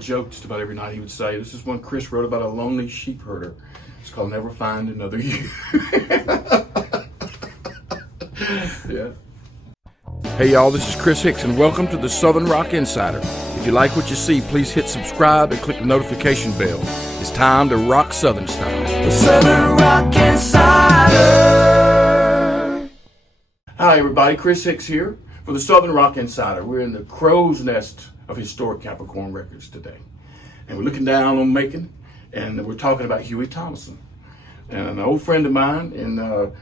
joke just about every night. He would say, this is one Chris wrote about a lonely sheep herder. It's called Never Find Another You. Yeah. Hey y'all, this is Chris Hicks and welcome to the Southern Rock Insider. If you like what you see, please hit subscribe and click the notification bell. It's time to rock Southern style. The Southern Rock Insider. Hi everybody, Chris Hicks here for the Southern Rock Insider. We're in the crow's nest of historic Capricorn records today. And we're looking down on Macon, and we're talking about Hughie Thomasson, and an old friend of mine, and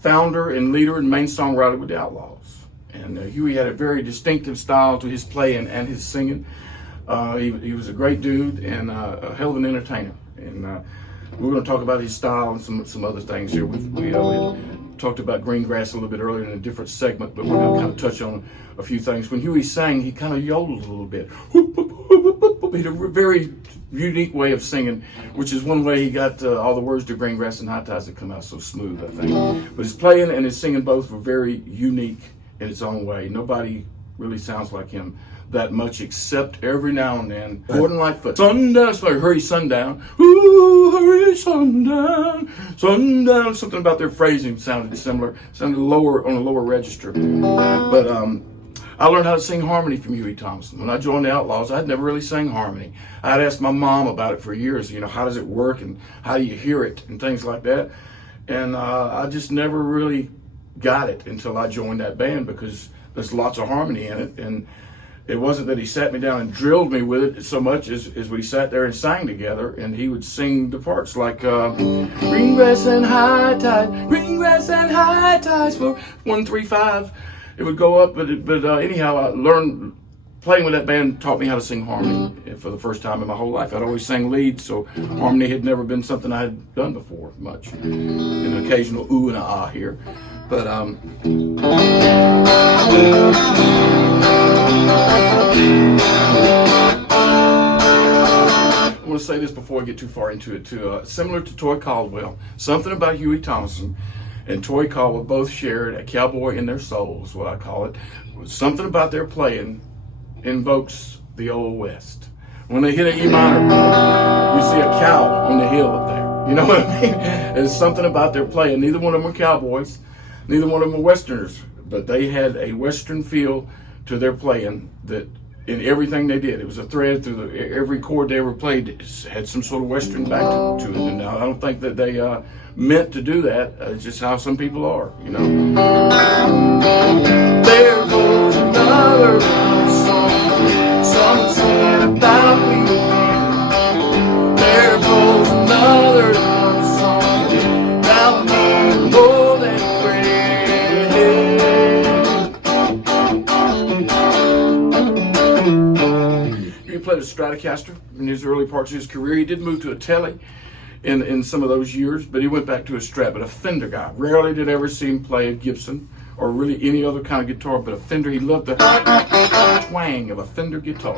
founder and leader and main songwriter with The Outlaws. And Huey had a very distinctive style to his playing and his singing. He was a great dude and a hell of an entertainer. And we're going to talk about his style and some other things here. We talked about green grass a little bit earlier in a different segment, but we're going to kind of touch on a few things. When Huey sang, he kind of yodeled a little bit. He had a very unique way of singing, which is one way he got all the words to green grass and high tides to come out so smooth, I think. But his playing and his singing both were very unique in its own way. Nobody really sounds like him that much, except every now and then. Gordon Lightfoot. Sundown, it's like Hurry Sundown. Ooh, hurry sundown, sundown. Something about their phrasing sounded similar, sounded lower on a lower register. But I learned how to sing harmony from Hughie Thomasson. When I joined the Outlaws, I'd never really sang harmony. I'd asked my mom about it for years, how does it work and how do you hear it and things like that. And I just never really got it until I joined that band, because there's lots of harmony in it. And it wasn't that he sat me down and drilled me with it so much as we sat there and sang together, and he would sing the parts like green grass and high tide, green grass and high tides for 1, 3, 5. It would go up, but anyhow, I learned playing with that band taught me how to sing harmony for the first time in my whole life. I'd always sang lead, so harmony had never been something I had done before much. An occasional ooh and a ah here. But I want to say this before I get too far into it too. Similar to Toy Caldwell, something about Hughie Thomasson and Toy Caldwell both shared a cowboy in their soul, is what I call it. Something about their playing invokes the Old West. When they hit an E minor, you see a cow on the hill up there. You know what I mean? There's something about their playing. Neither one of them were cowboys. Neither one of them were Westerners, but they had a Western feel to their playing that in everything they did. It was a thread through every chord they ever played had some sort of Western back to it. And I don't think that they meant to do that. It's just how some people are, There goes another song, someone singing about me again. There goes another song, about me more than He played a Stratocaster in his early parts of his career. He did move to a Tele in some of those years, but he went back to a Strat. But a Fender guy. Rarely did I ever see him play a Gibson or really any other kind of guitar, but a Fender. He loved the twang of a Fender guitar.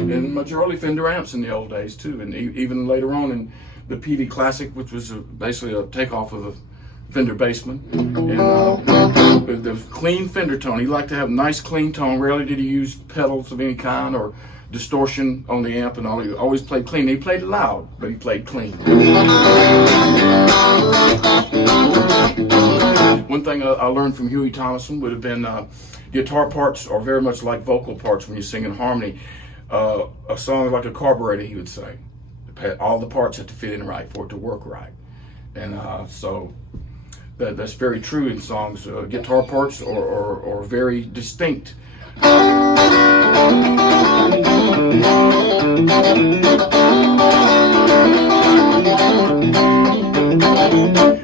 And majority Fender amps in the old days too, and even later on in the PV Classic, which was basically a takeoff of a Fender Bassman, and the clean Fender tone. He liked to have nice clean tone. Rarely did he use pedals of any kind or distortion on the amp and all. He always played clean. He played loud, but he played clean. One thing I learned from Hughie Thomasson would have been guitar parts are very much like vocal parts when you sing in harmony. A song like a carburetor, he would say. All the parts have to fit in right for it to work right. And so that's very true in songs. Guitar parts are very distinct.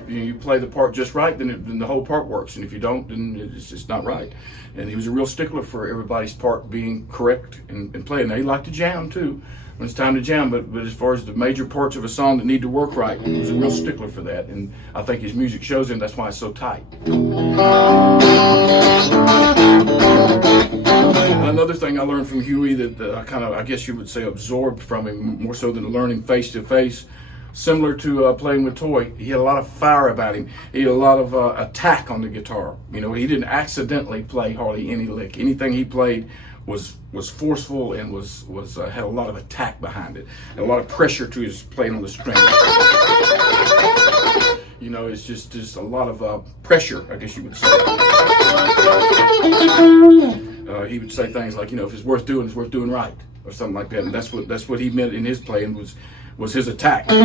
You play the part just right, then the whole part works. And if you don't, then it's just not right. And he was a real stickler for everybody's part being correct and playing. Now, he liked to jam too when it's time to jam, but as far as the major parts of a song that need to work right, he was a real stickler for that. And I think his music shows him that's why it's so tight. Another thing I learned from Huey that I guess you would say absorbed from him more so than learning face to face, similar to playing with Toy. He had a lot of fire about him. He had a lot of attack on the guitar. You know, he didn't accidentally play hardly any lick. Anything he played was forceful and was had a lot of attack behind it, and a lot of pressure to his playing on the strings. You know, it's just a lot of pressure, I guess you would say. He would say things like, you know, if it's worth doing right, or something like that. And that's what he meant in his playing was his attack. A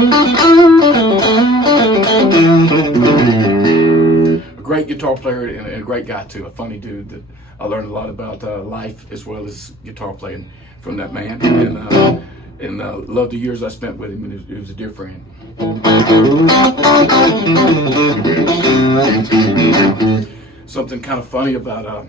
great guitar player and a great guy too. A funny dude that I learned a lot about life as well as guitar playing from that man. And loved the years I spent with him, and he was a dear friend. Something kind of funny about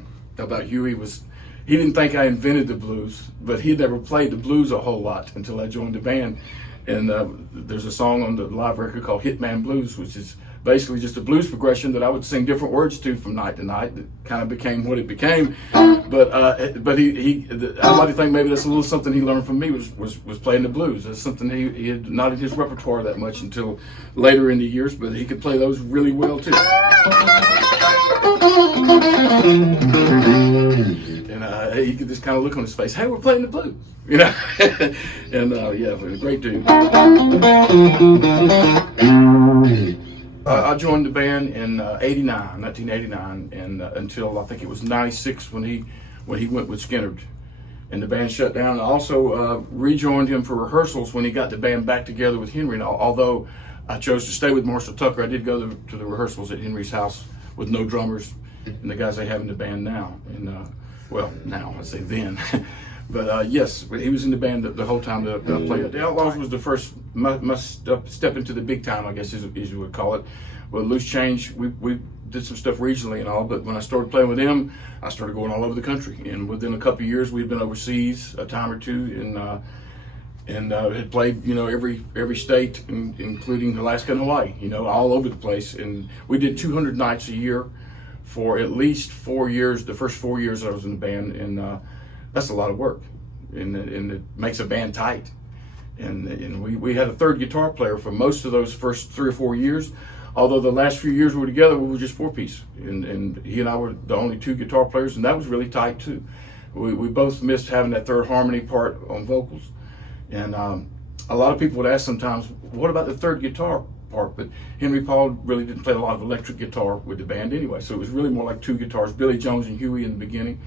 Huey was he didn't think I invented the blues, but he never played the blues a whole lot until I joined the band. And there's a song on the live record called Hitman Blues, which is basically just a blues progression that I would sing different words to from night to night. That kind of became what it became. But I like to think maybe that's a little something he learned from me was playing the blues. That's something he had not in his repertoire that much until later in the years, but he could play those really well too. And you could just kind of look on his face, hey, we're playing the blues, you know. And yeah, a great dude. I joined the band in 1989, and until I think it was 96 when he went with Skynyrd, and the band shut down. I also rejoined him for rehearsals when he got the band back together with Henry. And although I chose to stay with Marshall Tucker, I did go to the rehearsals at Henry's house with no drummers and the guys they have in the band now. And well, now I say then. But yes, he was in the band the whole time that I played. The Outlaws was the first step into the big time, I guess as you would call it. Well, Loose Change, we did some stuff regionally and all, but when I started playing with him, I started going all over the country. And within a couple of years, we'd been overseas a time or two, and had played, you know, every state, including Alaska and Hawaii, you know, all over the place. And we did 200 nights a year for at least 4 years, the first 4 years I was in the band, and that's a lot of work, and it makes a band tight. And we had a third guitar player for most of those first 3 or 4 years, although the last few years we were together, we were just 4-piece, and he and I were the only 2 guitar players, and that was really tight too. We both missed having that third harmony part on vocals, and a lot of people would ask sometimes, what about the third guitar part? But Henry Paul really didn't play a lot of electric guitar with the band anyway, so it was really more like 2 guitars, Billy Jones and Huey in the beginning,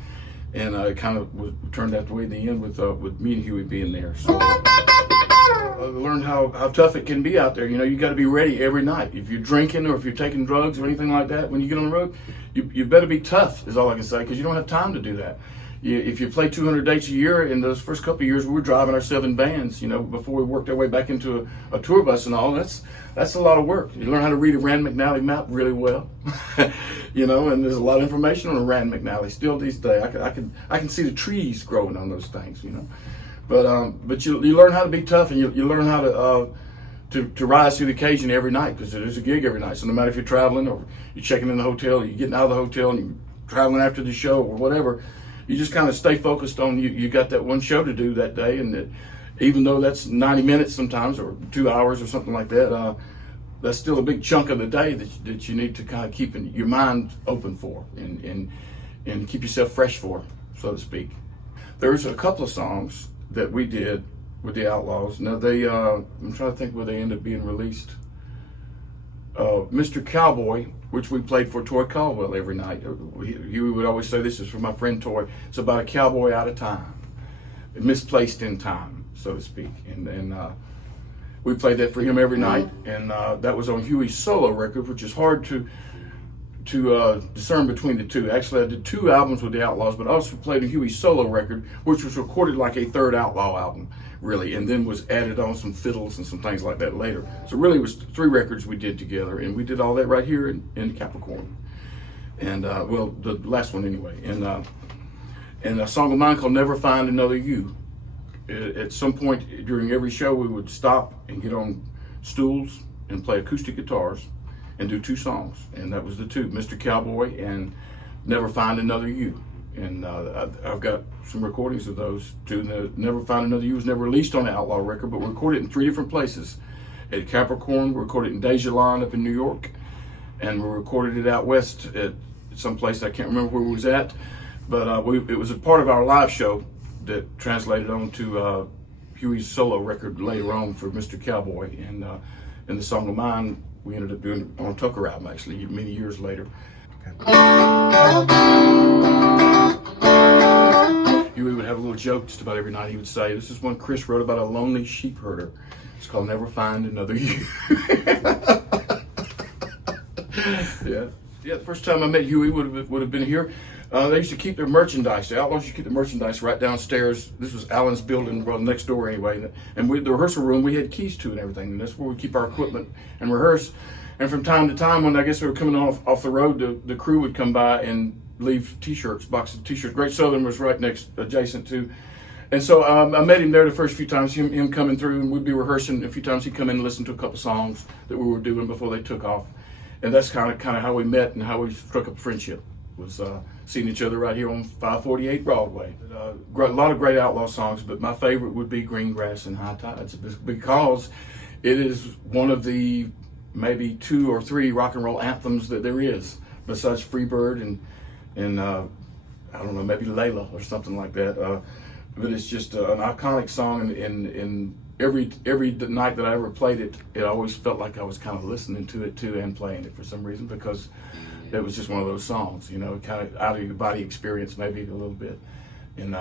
and it kind of turned out the way in the end with me and Huey being there. So I learned how tough it can be out there. You know, you got to be ready every night. If you're drinking or if you're taking drugs or anything like that, when you get on the road, you better be tough, is all I can say, because you don't have time to do that. If you play 200 dates a year, in those first couple of years, we were driving our 7 vans, you know, before we worked our way back into a tour bus and all. That's a lot of work. You learn how to read a Rand McNally map really well, you know, and there's a lot of information on a Rand McNally still these days. I can see the trees growing on those things, you know. But you learn how to be tough, and you learn how to rise to the occasion every night, because there's a gig every night. So no matter if you're traveling or you're checking in the hotel, or you're getting out of the hotel and you're traveling after the show or whatever, you just kind of stay focused on you got that one show to do that day, and that even though that's 90 minutes sometimes or 2 hours or something like that, that's still a big chunk of the day that you need to kind of keep your mind open for and keep yourself fresh for, so to speak. There's a couple of songs that we did with the Outlaws. Now I'm trying to think where they ended up being released. Mr. Cowboy, which we played for Toy Caldwell every night. Huey would always say, this is for my friend Toy. It's about a cowboy out of time, misplaced in time, so to speak. And we played that for him every night, and that was on Huey's solo record, which is hard to discern between the two. Actually, I did 2 albums with the Outlaws, but I also played a Huey solo record, which was recorded like a third Outlaw album, really, and then was added on some fiddles and some things like that later. So really it was 3 records we did together, and we did all that right here in Capricorn. And well, the last one anyway. And a song of mine called Never Find Another You. At some point during every show, we would stop and get on stools and play acoustic guitars and do 2 songs, and that was the 2, Mr. Cowboy and Never Find Another You. And I've got some recordings of those 2. Never Find Another You was never released on the Outlaw record, but we recorded it in 3 different places. at Capricorn. We recorded it in Dejalon up in New York, and we recorded it out west at some place I can't remember where we was at, but it was a part of our live show that translated onto Huey's solo record later on for Mr. Cowboy, and the Song of Mine we ended up doing on a Tucker album actually many years later. Huey would have a little joke just about every night. He would say, this is one Chris wrote about a lonely sheep herder. It's called Never Find Another You. Yeah, the first time I met Huey would have been here. They used to keep their merchandise. The Outlaws used to keep the merchandise right downstairs. This was Alan's building, well, next door anyway. And the rehearsal room, we had keys to and everything. And that's where we keep our equipment and rehearse. And from time to time, when I guess we were coming off the road, the crew would come by and leave T-shirts, boxes of T-shirts. Great Southern was right adjacent to. And so I met him there the first few times, him coming through, and we'd be rehearsing. A few times he'd come in and listen to a couple songs that we were doing before they took off. And that's kind of how we met and how we struck up a friendship, was seeing each other right here on 548 Broadway. A lot of great Outlaw songs, but my favorite would be Green Grass and High Tides, because it is one of the maybe 2 or 3 rock and roll anthems that there is, besides Freebird and I don't know, maybe Layla or something like that. But it's just an iconic song, and every night that I ever played it, it always felt like I was kind of listening to it too and playing it for some reason, because it was just one of those songs, you know, kind of out of your body experience maybe a little bit. And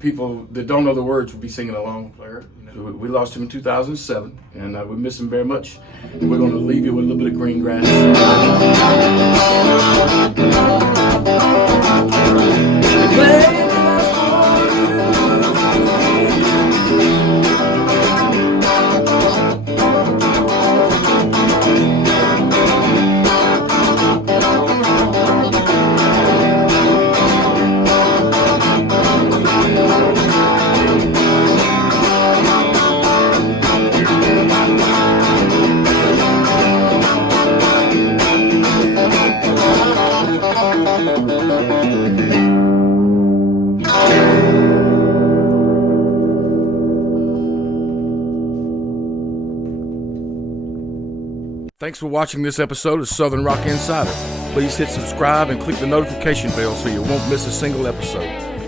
people that don't know the words would be singing along. We lost him in 2007, and we miss him very much. And we're going to leave you with a little bit of Green Grass. Thanks for watching this episode of Southern Rock Insider. Please hit subscribe and click the notification bell so you won't miss a single episode.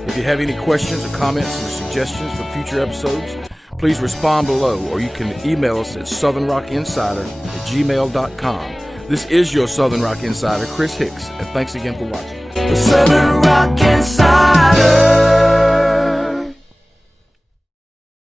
If you have any questions or comments or suggestions for future episodes, please respond below, or you can email us at southernrockinsider@gmail.com. This is your Southern Rock Insider, Chris Hicks, and thanks again for watching. The Southern Rock Insider.